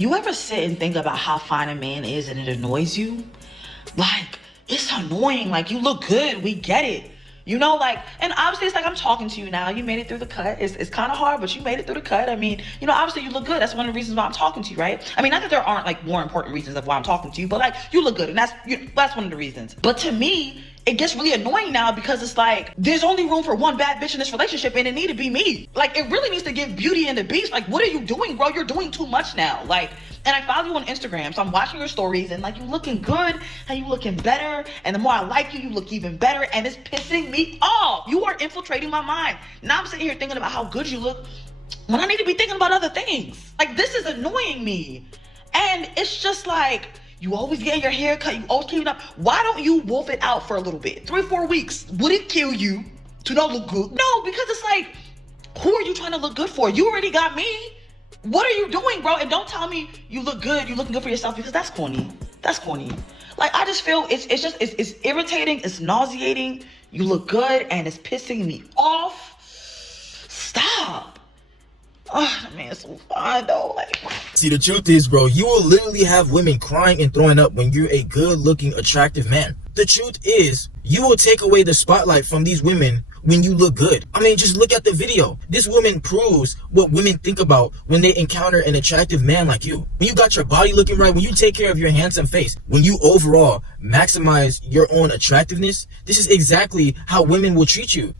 You ever sit and think about how fine a man is and it annoys you? Like, it's annoying. Like, you look good. We get it. You know, like, and obviously it's like I'm talking to you now. You made it through the cut. It's kind of hard, but you made it through the cut. I mean, you know, obviously you look good. That's one of the reasons why I'm talking to you, right? I mean, not that there aren't like more important reasons of why I'm talking to you, but like you look good, and that's one of the reasons. But to me, it gets really annoying now because it's like there's only room for one bad bitch in this relationship, and it need to be me. Like, it really needs to give Beauty and the Beast. Like, what are you doing, bro? You're doing too much now. Like, and I follow you on Instagram, so I'm watching your stories, and like, you looking good and you looking better, and the more I like you, you look even better, and it's pissing me off. You are infiltrating my mind. Now I'm sitting here thinking about how good you look when I need to be thinking about other things. Like, this is annoying me. And it's just like, you always getting your hair cut, you always keeping up. Why don't you wolf it out for a little bit? 3-4 weeks. Would it kill you to not look good? No, because it's like, who are you trying to look good for? You already got me. What are you doing, bro? And don't tell me you look good, you're looking good for yourself, because that's corny. That's corny. Like, I just feel it's irritating, it's nauseating. You look good and it's pissing me off. Stop. Oh, that man's so fine though. Like, see, the truth is, bro, you will literally have women crying and throwing up when you're a good-looking, attractive man. The truth is, you will take away the spotlight from these women when you look good. I mean, just look at the video. This woman proves what women think about when they encounter an attractive man like you. When you got your body looking right, when you take care of your handsome face, when you overall maximize your own attractiveness, this is exactly how women will treat you.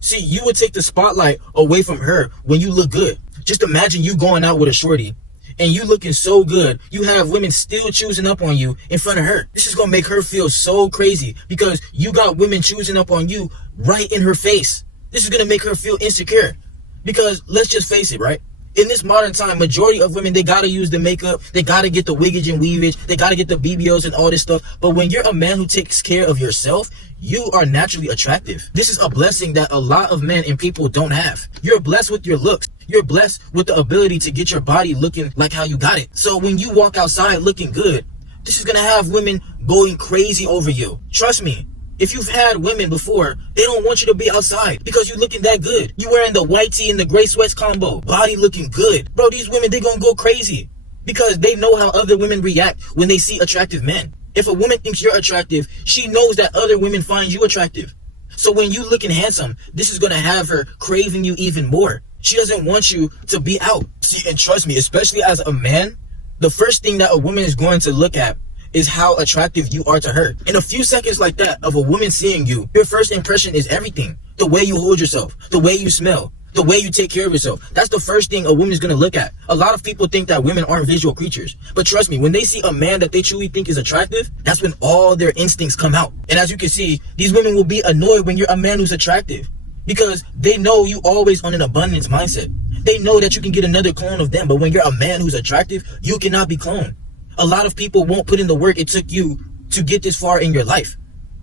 See, you would take the spotlight away from her when you look good. Just imagine you going out with a shorty and you looking so good, you have women still choosing up on you in front of her. This is gonna make her feel so crazy because you got women choosing up on you right in her face. This is gonna make her feel insecure because let's just face it, right? In this modern time, majority of women, they gotta use the makeup, they gotta get the wiggage and weavage, they gotta get the BBLs and all this stuff. But when you're a man who takes care of yourself, you are naturally attractive. This is a blessing that a lot of men and people don't have. You're blessed with your looks. You're blessed with the ability to get your body looking like how you got it. So when you walk outside looking good, this is gonna have women going crazy over you. Trust me. If you've had women before, they don't want you to be outside because you're looking that good. You wearing the white tee and the gray sweats combo, body looking good. Bro, these women, they gonna go crazy because they know how other women react when they see attractive men. If a woman thinks you're attractive, she knows that other women find you attractive. So when you looking handsome, this is gonna have her craving you even more. She doesn't want you to be out. See, and trust me, especially as a man, the first thing that a woman is going to look at is how attractive you are to her. In a few seconds like that of a woman seeing you, your first impression is everything. The way you hold yourself, the way you smell, the way you take care of yourself. That's the first thing a woman's gonna look at. A lot of people think that women aren't visual creatures. But trust me, when they see a man that they truly think is attractive, that's when all their instincts come out. And as you can see, these women will be annoyed when you're a man who's attractive because they know you always on an abundance mindset. They know that you can get another clone of them, but when you're a man who's attractive, you cannot be cloned. A lot of people won't put in the work it took you to get this far in your life.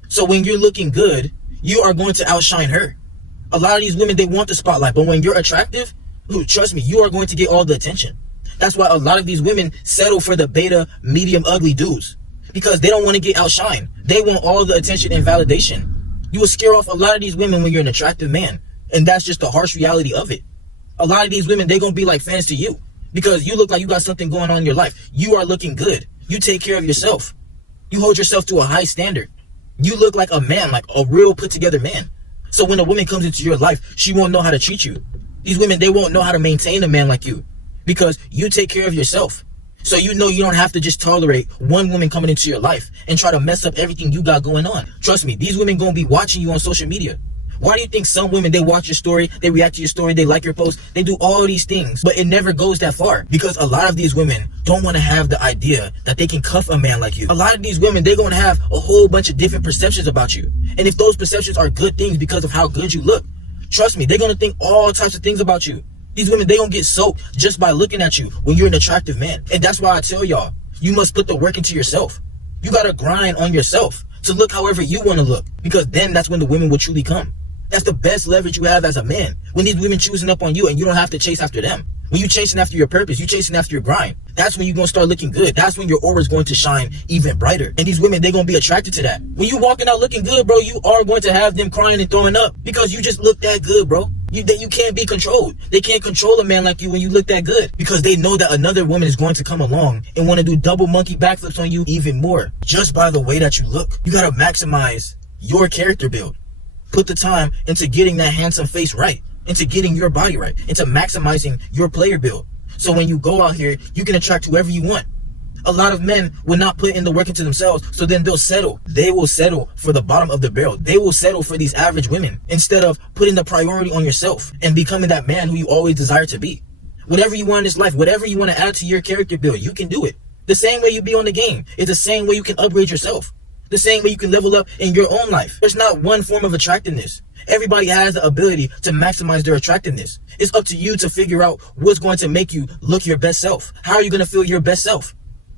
So when you're looking good, you are going to outshine her. A lot of these women, they want the spotlight, but when you're attractive, trust me, you are going to get all the attention. That's why a lot of these women settle for the beta, medium, ugly dudes because they don't want to get outshined. They want all the attention and validation. You will scare off a lot of these women when you're an attractive man, and that's just the harsh reality of it. A lot of these women, they're going to be like fans to you because you look like you got something going on in your life. You are looking good. You take care of yourself. You hold yourself to a high standard. You look like a man, like a real put together man. So when a woman comes into your life, she won't know how to treat you. These women, they won't know how to maintain a man like you because you take care of yourself. So you know you don't have to just tolerate one woman coming into your life and try to mess up everything you got going on. Trust me, these women gonna be watching you on social media. Why do you think some women, they watch your story, they react to your story, they like your post, they do all these things, but it never goes that far? Because a lot of these women don't want to have the idea that they can cuff a man like you. A lot of these women, they're going to have a whole bunch of different perceptions about you. And if those perceptions are good things because of how good you look, trust me, they're going to think all types of things about you. These women, they going to get soaked just by looking at you when you're an attractive man. And that's why I tell y'all, you must put the work into yourself. You got to grind on yourself to look however you want to look, because then that's when the women will truly come. That's the best leverage you have as a man. When these women choosing up on you and you don't have to chase after them. When you chasing after your purpose, you chasing after your grind. That's when you're going to start looking good. That's when your aura is going to shine even brighter. And these women, they're going to be attracted to that. When you walking out looking good, bro, you are going to have them crying and throwing up because you just look that good, bro. That you can't be controlled. They can't control a man like you when you look that good, because they know that another woman is going to come along and want to do double monkey backflips on you even more, just by the way that you look. You gotta maximize your character build. Put the time into getting that handsome face right, into getting your body right, into maximizing your player build. So when you go out here, you can attract whoever you want. A lot of men will not put in the work into themselves, so then they'll settle. They will settle for the bottom of the barrel. They will settle for these average women instead of putting the priority on yourself and becoming that man who you always desire to be. Whatever you want in this life, whatever you want to add to your character build, you can do it. The same way you be on the game is the same way you can upgrade yourself. The same way you can level up in your own life. There's not one form of attractiveness. Everybody has the ability to maximize their attractiveness. It's up to you to figure out what's going to make you look your best self. How are you going to feel your best self?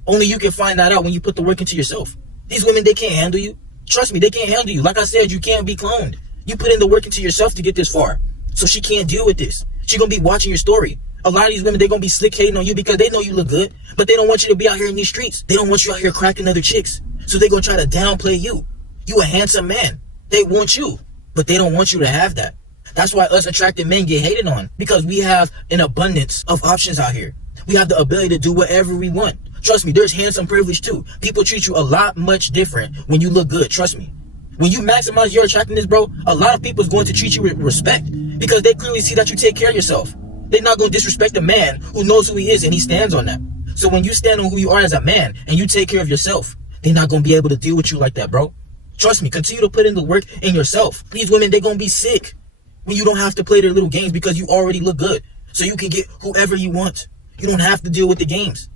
Only you can find that out when you put the work into yourself. These women, they can't handle you. Trust me, they can't handle you. Like I said, you can't be cloned. You put in the work into yourself to get this far. So she can't deal with this. She gonna be watching your story. A lot of these women, they gonna be slick hating on you because they know you look good, but they don't want you to be out here in these streets. They don't want you out here cracking other chicks. So they gonna try to downplay you. You a handsome man. They want you, but they don't want you to have that. That's why us attractive men get hated on, because we have an abundance of options out here. We have the ability to do whatever we want. Trust me, there's handsome privilege too. People treat you a lot much different when you look good. Trust me. When you maximize your attractiveness, bro, a lot of people is going to treat you with respect because they clearly see that you take care of yourself. They're not going to disrespect a man who knows who he is and he stands on that. So when you stand on who you are as a man and you take care of yourself, they're not going to be able to deal with you like that, bro. Trust me, continue to put in the work in yourself. These women, they're going to be sick when you don't have to play their little games because you already look good. So you can get whoever you want. You don't have to deal with the games.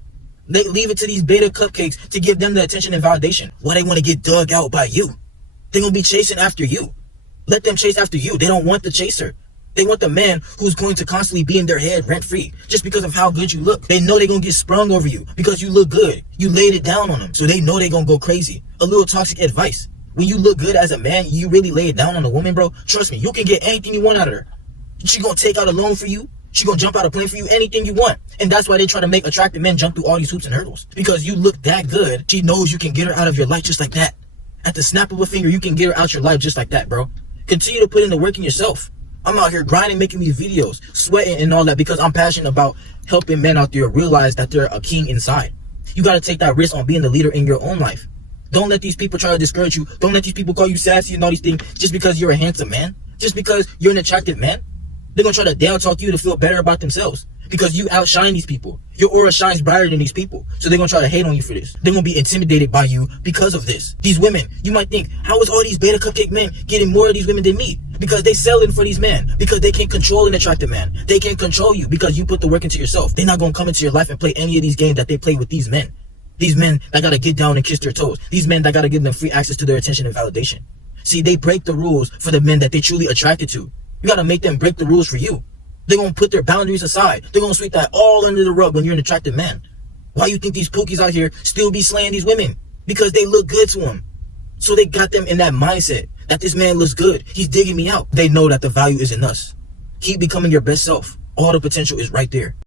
They leave it to these beta cupcakes to give them the attention and validation. Why they want to get dug out by you? They're going to be chasing after you. Let them chase after you. They don't want the chaser. They want the man who's going to constantly be in their head rent-free just because of how good you look. They know they're going to get sprung over you because you look good. You laid it down on them, so they know they're going to go crazy. A little toxic advice. When you look good as a man, you really lay it down on a woman, bro. Trust me, you can get anything you want out of her. She going to take out a loan for you. She gonna jump out a plane for you, anything you want. And that's why they try to make attractive men jump through all these hoops and hurdles. Because you look that good, she knows you can get her out of your life just like that. At the snap of a finger, you can get her out your life just like that, bro. Continue to put in the work in yourself. I'm out here grinding, making these videos, sweating and all that because I'm passionate about helping men out there realize that they're a king inside. You gotta take that risk on being the leader in your own life. Don't let these people try to discourage you. Don't let these people call you sassy and all these things just because you're a handsome man. Just because you're an attractive man. They're going to try to down talk you to feel better about themselves because you outshine these people. Your aura shines brighter than these people. So they're going to try to hate on you for this. They're going to be intimidated by you because of this. These women, you might think, how is all these beta cupcake men getting more of these women than me? Because they selling for these men. Because they can't control an attractive man. They can't control you because you put the work into yourself. They're not going to come into your life and play any of these games that they play with these men. These men that got to get down and kiss their toes. These men that got to give them free access to their attention and validation. See, they break the rules for the men that they truly attracted to. You got to make them break the rules for you. They're going to put their boundaries aside. They're going to sweep that all under the rug when you're an attractive man. Why you think these pookies out here still be slaying these women? Because they look good to them. So they got them in that mindset that this man looks good. He's digging me out. They know that the value is in us. Keep becoming your best self. All the potential is right there.